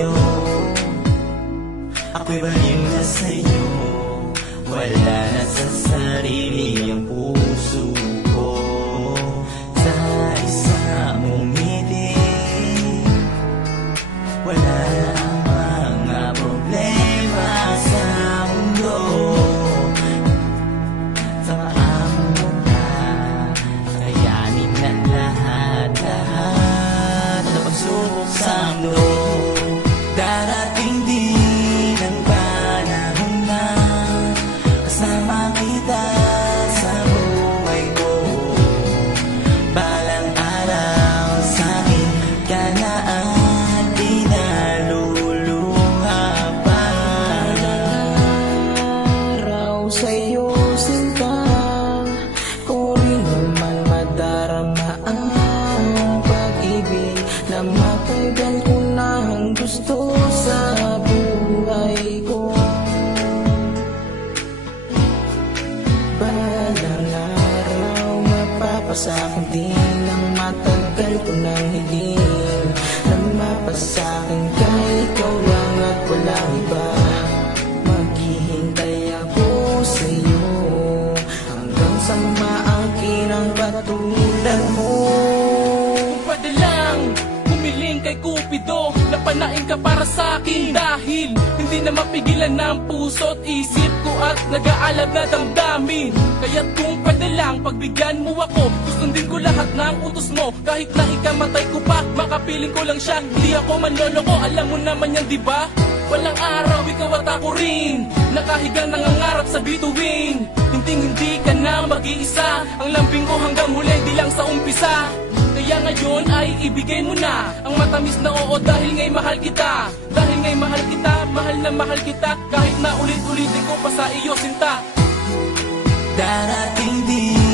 sa'yo, ako'y baliw na sa'yo. Wala na sa sarili ang puso ko. Sa isang ngiti, wala na ang mga problema sa mundo. Sa paamo mo na kayanin na lahat na pagsubok sa mundo. Darating din ang panahon na kasama kita sa buhay ko. Balang araw sa'kin ka na at di naluluha pa. Araw sa'yo sinta, ko rin naman madarama ang pag-ibig na matagal ko nang gusto sa buhay ko. Balang araw mapapasakin din ang matagal ko nang hiling, na mapasakin ka, ikaw lang at walang iba. Maghihintay ako sa'yo hanggang sa maangkin ang katulad mo. Kung pwede lang, humiling kay Cupido na panain ka para sa'kin, dahil hindi na mapigilan ng puso't isip ko at nag-aalab na damdamin. Kaya't kung pwede lang, pagbigyan mo ako, susundin ko lahat ng utos mo. Kahit na ikamatay ko pa, makapiling ko lang siya. Hindi ako manloloko, alam mo naman yan, diba? Walang araw, ikaw at ako rin, nakahigang nangangarap sa bituin. Hindi ka na mag-iisa, ang lambing ko hanggang huli, di lang sa umpisa. Kaya ngayon ay ibigay mo na ang matamis na oo, dahil ngay mahal kita. Dahil ngay mahal kita, mahal na mahal kita, kahit na ulit-ulitin ko pa sa iyo, sinta. Darating din